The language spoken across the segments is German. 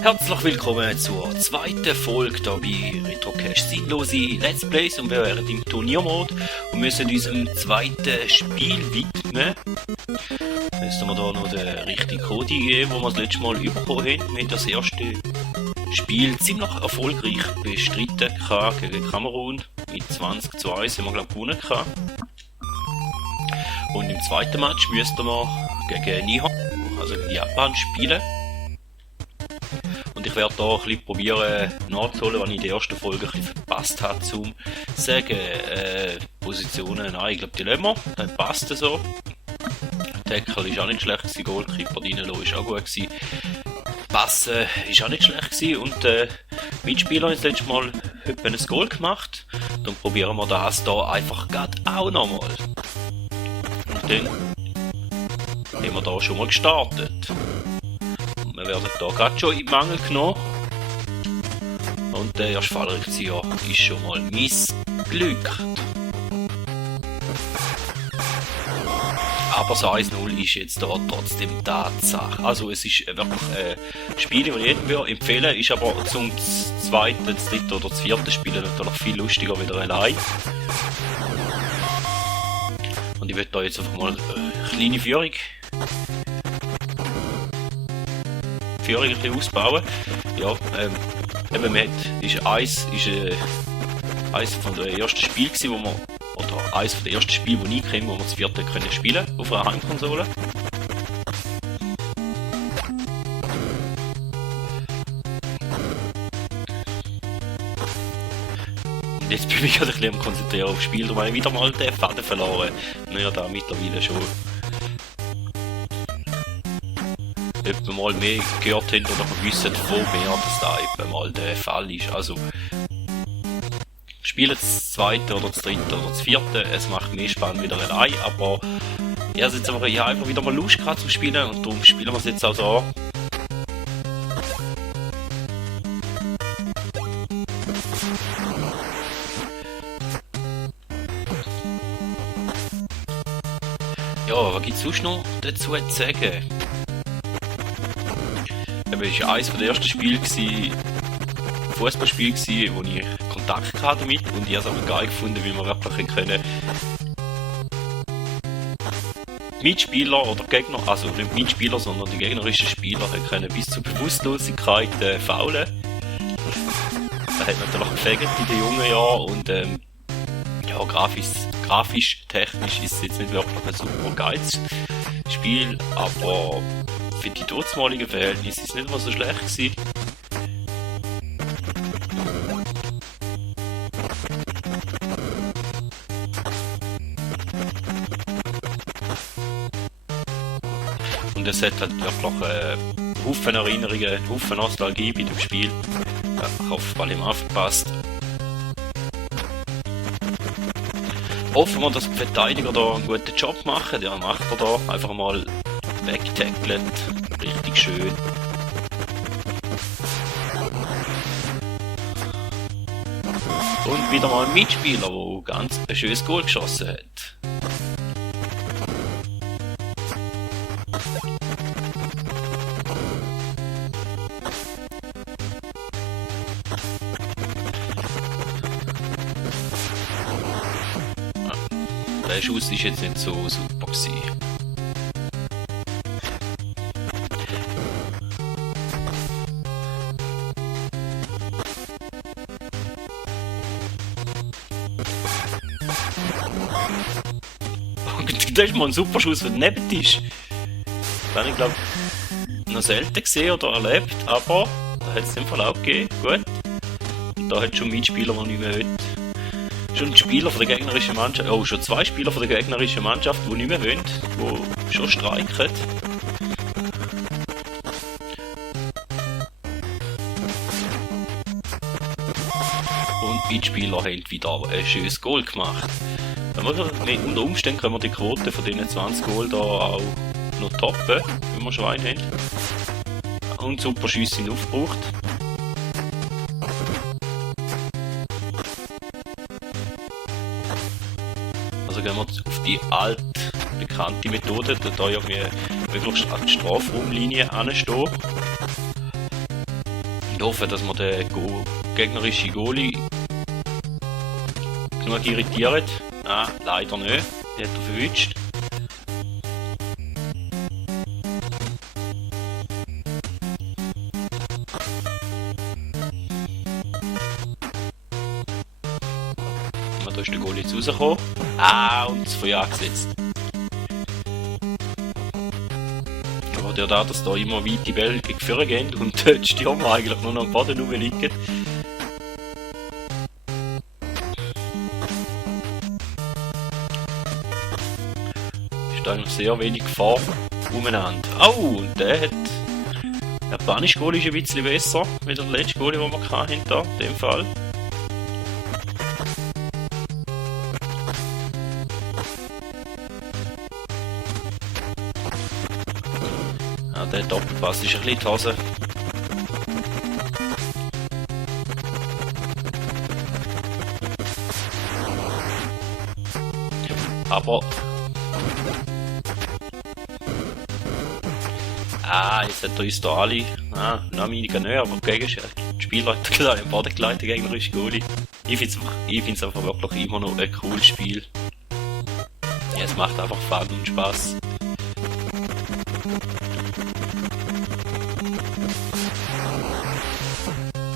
Herzlich willkommen zur zweiten Folge hier bei Retrocache Sinnlose Let's Plays und wir wären im Turniermode und müssen unserem zweiten Spiel widmen. Müssen wir da noch den richtigen Code geben, den wir das letzte Mal bekommen haben. Wir haben das erste Spiel ziemlich erfolgreich bestritten gegen Kamerun. Mit 20:1 haben wir glaube ich gewonnen. Und im zweiten Match müssten wir gegen Nihon, also Japan, spielen. Und ich werde hier ein bisschen probieren nachzuholen, was ich in der ersten Folge ein bisschen verpasst habe, zum sagen, Positionen, nein, ich glaube die lassen wir, dann passt es so. Tackle ist auch nicht schlecht gewesen, Goalkeeper reinlassen ist auch gut gewesen. Passen ist auch nicht schlecht gewesen und Mitspieler haben das letzte Mal etwa ein Goal gemacht. Dann probieren wir das hier einfach gerade auch nochmal. Und dann haben wir da schon mal gestartet. Wir werden hier gerade schon in Mangel genommen. Und der erste Fallrückzieher ist schon mal missglückt. Aber das 1:0 ist jetzt da trotzdem Tatsache. Also es ist wirklich ein Spiel, das ich jedem würde empfehlen, ist aber zum zweiten, das dritte oder das vierte Spielen natürlich viel lustiger wieder allein. Und ich werde da jetzt einfach mal eine kleine Führung ein bisschen ausbauen. Ja, eben eins von den ersten Spielen gewesen, wo wir, oder eins von den ersten Spielen, die ich kenne, wo wir das vierte können spielen auf einer Heimkonsole. Und jetzt bin ich mich ein bisschen am Konzentrieren aufs Spiel, da habe ich wieder mal den Faden verloren. Naja, da mittlerweile schon etwa mal mehr gehört haben oder wissen von mehr, dass da etwa mal der Fall ist. Also, spielen das zweite oder das dritte oder das vierte, es macht mehr Spaß wieder allein, aber ich habe jetzt einfach wieder mal Lust gerade zum Spielen und darum spielen wir es jetzt auch so an. Ja, was gibt es sonst noch dazu zu sagen? Es war eines der ersten Spiele, Fußballspiel, wo ich Kontakt hatte damit und ich habe es aber geil gefunden, wie man wirklich können Mitspieler oder Gegner, also nicht Mitspieler, sondern die gegnerischen Spieler können bis zur Bewusstlosigkeit faulen. Das hat natürlich gefegt in den jungen Jahren und ja, grafisch, technisch ist es jetzt nicht wirklich ein super geiles Spiel, aber für die dortmaligen Verhältnisse ist es nicht mal so schlecht gewesen. Und es hat halt wirklich Haufen Erinnerungen, Haufen Nostalgie bei dem Spiel. Ich hoffe, weil ihm aufgepasst. Hoffen wir, dass die Verteidiger da einen guten Job machen. Der macht er da einfach mal wegtackelt. Richtig schön. Und wieder mal ein Mitspieler, der ganz ein schönes Goal geschossen hat. Der Schuss ist jetzt nicht so super gewesen. Das ist mal ein super Schuss für den Nebentisch. Das habe ich glaube noch selten gesehen oder erlebt, aber da hat es im Fall auch gegeben. Gut. Und da hat schon Mitspieler, die nicht mehr wollen. Schon Spieler von der gegnerischen Mannschaft, schon zwei Spieler von der gegnerischen Mannschaft, die nicht mehr wollen, die schon streiken. Und Mitspieler haben wieder ein schönes Goal gemacht. Unter Umständen können wir die Quote von diesen 20 Goal da auch noch toppen, wenn wir schon einen haben. Und super Schüsse sind aufgebraucht. Also gehen wir auf die alte bekannte Methode, da ja wir möglichst an die Strafraumlinie anstehen. Ich hoffe, dass wir den gegnerischen Goalie genug irritiert. Ah, leider nicht. Die hat er verwünscht. Da ist der Goalie jetzt rausgekommen. Ah, und das Feuer angesetzt. Aber der da, dass da immer weite Bälle gegen vorne gehen und die Stürmer eigentlich nur noch am Boden rumliegen. Ist eigentlich sehr wenig Gefahr umeinander. Oh, und der hat... Der japanische Goalie ist ein bisschen besser, wie der letzte Goalie, den wir hatten, da, in dem Fall. Ja, der Doppelpass ist ein bisschen die Hose. Aber... Ah, jetzt hat er uns da alle... Ah, Naminiger nicht, aber gegen die Spieler hat er gleich am Boden geleitet, gegnerische Goalie. Ich find's einfach wirklich immer noch ein cooles Spiel. Ja, es macht einfach Fun und Spaß.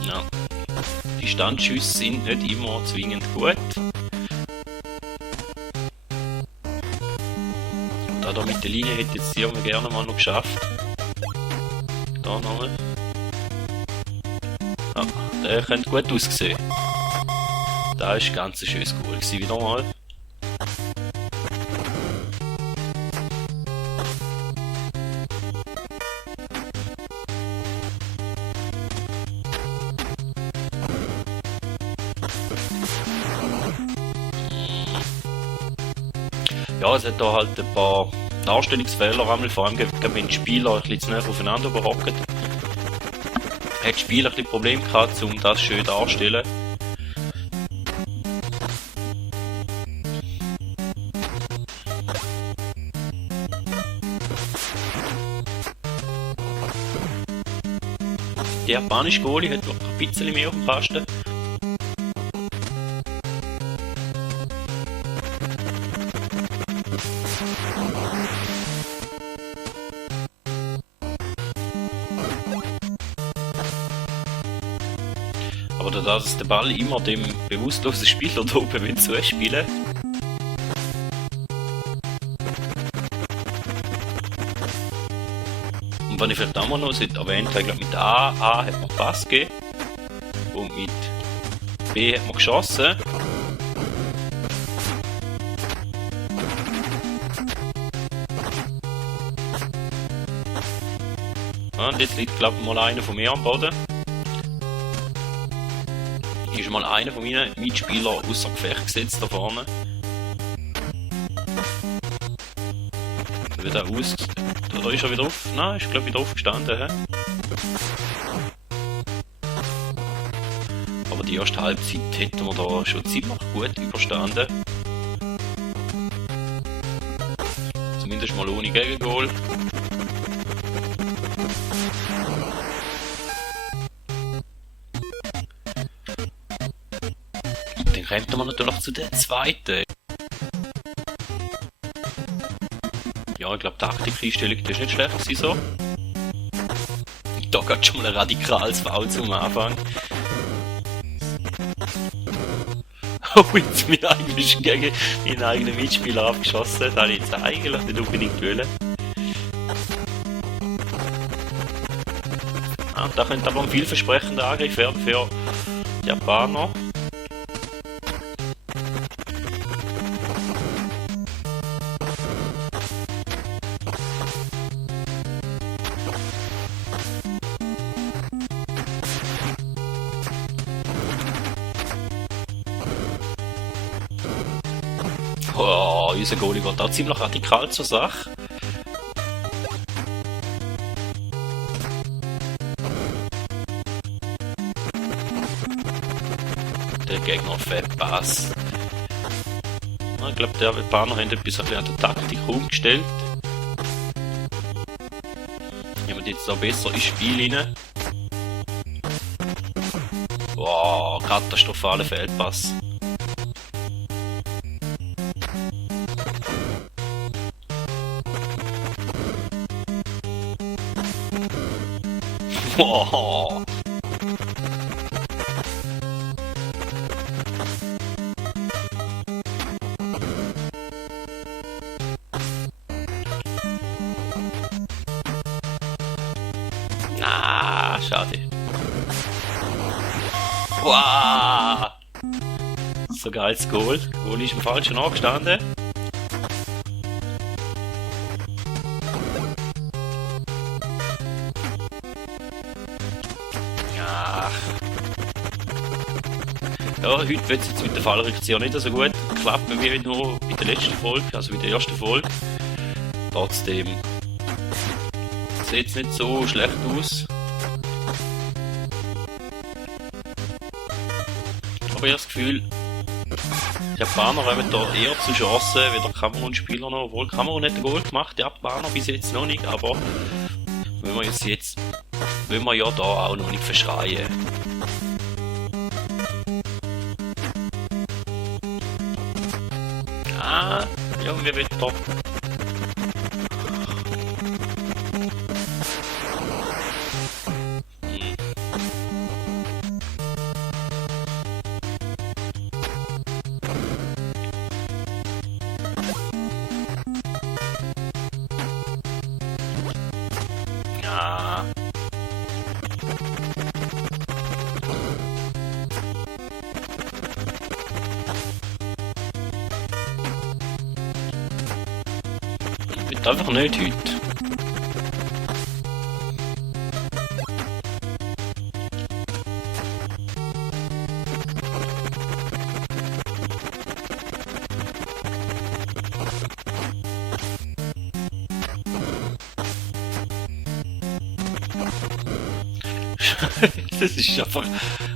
Ja. Die Standschüsse sind nicht immer zwingend gut. Da mit der Linie hätte jetzt hier gerne mal noch geschafft. Da nochmal. Ja, der könnte gut aussehen. Da ist ganz ein schönes Goal gewesen, wieder mal. Ja, es hat da halt ein paar Darstellungsfehler, vor allem wenn die Spieler ein bisschen zu näher aufeinander überhocken. Hat die Spieler ein bisschen Probleme gehabt, um das schön darzustellen. Der japanische Goalie hat noch ein bisschen mehr auf dem Kasten. Aber da dass der Ball immer dem bewusstlosen Spieler da oben zuspielen. Und wenn ich vielleicht auch mal noch erwähnt habe, mit A hat man Pass gegeben und mit B hat man geschossen. Ja, und jetzt liegt glaube ich mal einer von mir am Boden. Ist mal einer von meinen Mitspielern außer Gefecht gesetzt da vorne. Wie der aus... Da ist er wieder auf... Nein, ist glaube ich wieder aufgestanden. He? Aber die erste Halbzeit hätten wir da schon ziemlich gut überstanden. Zumindest mal ohne Gegengol. Dann kommen wir natürlich zu der zweiten. Ja, ich glaube, die Taktikeinstellung ist nicht schlecht gewesen, so. Da geht schon mal ein radikales Foul zum Anfang. Oh, jetzt mein eigenes gegen meinen eigenen Mitspieler abgeschossen. Das habe ich jetzt eigentlich nicht unbedingt wollen. Ah, da könnte aber ein vielversprechender Angriff werden für die Japaner. Oh, unser Goalie geht da ziemlich radikal zur Sache. Der Gegner verpasst. Ich glaube, der Japaner hat etwas an der Taktik umgestellt. Nehmen wir jetzt da besser ins Spiel rein. Katastrophaler Feldpass. Wow. Na, schade. Wow. So geiles Goal. Goal ist im Falschen angestanden. Ach. Ja, heute wird es jetzt mit der Fallrückzieher nicht so gut klappen wie nur bei der letzten Folge, also bei der ersten Folge. Trotzdem sieht es nicht so schlecht aus. Aber ich habe das Gefühl, die Japaner haben da eher zu Chancen wie der Kamerun-Spieler noch. Obwohl Kamerun nicht ein Goal gemacht, die Japaner bis jetzt noch nicht, aber wenn wir jetzt wollen wir ja da auch noch nicht verschreien. Ah, ja, wir werden da. Ja. Wird einfach nicht heute. Das ist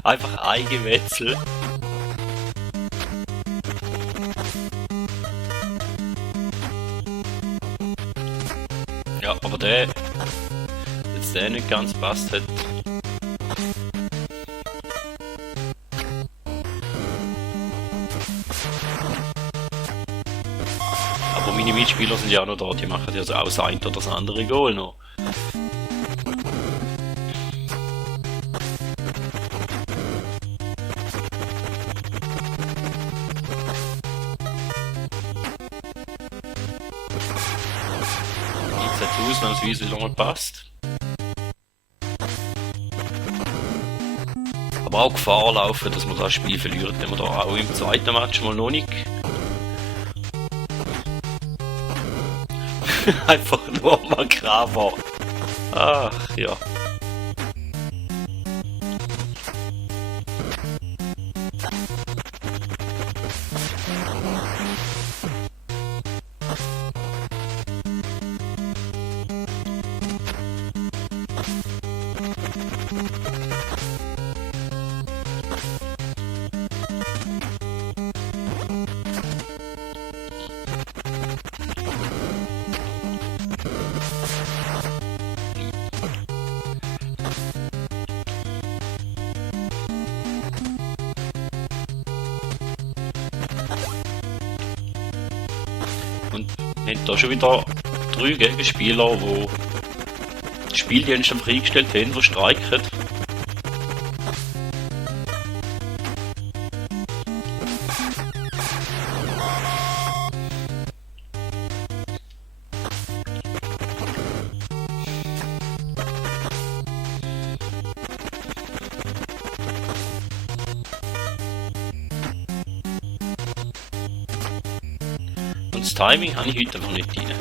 einfach ein Gewetzel. Ja, aber der nicht ganz passt hat. Aber meine Mitspieler sind ja auch noch da, die machen ja auch das eine oder das andere Goal noch. Jetzt hat es ausnahmsweise wieder mal gepasst. Aber auch Gefahr laufen, dass man das Spiel verliert, wenn man da auch im zweiten Match mal noch nicht. Einfach nur mal Grava. Ach ja. Und wir haben da schon wieder 3 Gegenspieler, die die Spieldienste freigestellt haben, die streiken. Und das Timing habe ich heute einfach nicht rein.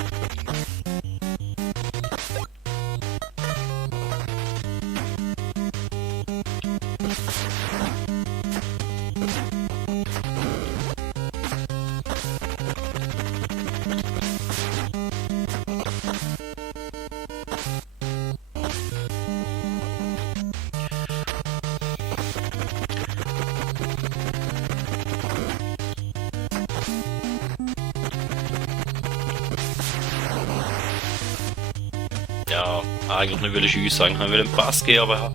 Ja, eigentlich nicht schiessen, eigentlich wollte ich einen Pass geben, aber ich habe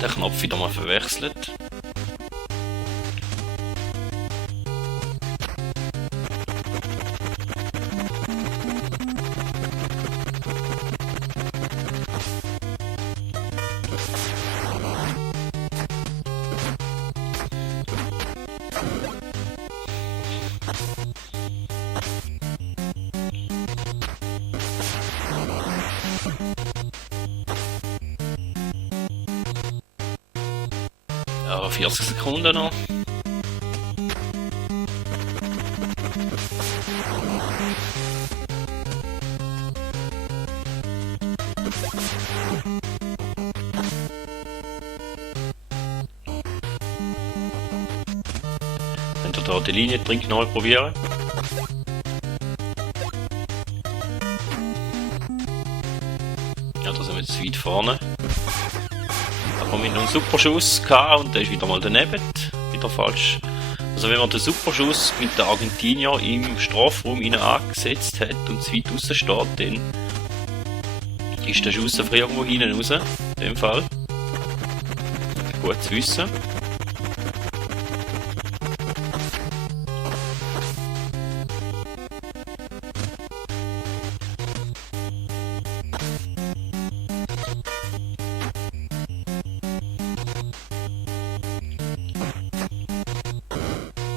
den Knopf wieder mal verwechselt. Ja, 40 Sekunden noch. Wenn ihr da die Linie drin neu probieren. Ja, da sind wir jetzt weit vorne. Da haben wir noch einen Superschuss gehabt und der ist wieder mal daneben. Wieder falsch. Also wenn man den Superschuss mit der Argentinier im Strafraum rein angesetzt hat und zu weit raus steht, dann ist der Schuss einfach irgendwo hinten raus. In dem Fall. Gut zu wissen.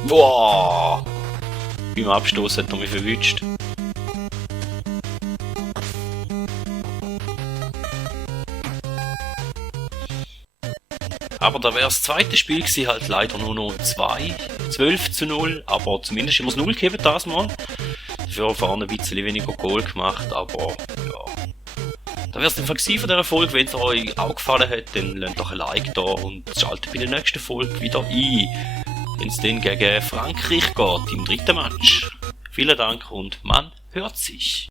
Boah! Beim Abstoß hat er mich verwünscht. Aber da wäre das zweite Spiel gewesen, halt leider nur noch 12:0, aber zumindest haben wir es 0 gegeben das Mal. Dafür vorne ein bisschen weniger Goal gemacht, aber ja. Da wäre es dann von dieser Folge. Wenn es euch auch gefallen hat, dann lasst doch ein Like da und schaltet bei der nächsten Folge wieder ein, wenn es dann gegen Frankreich geht, im dritten Match. Vielen Dank und man hört sich.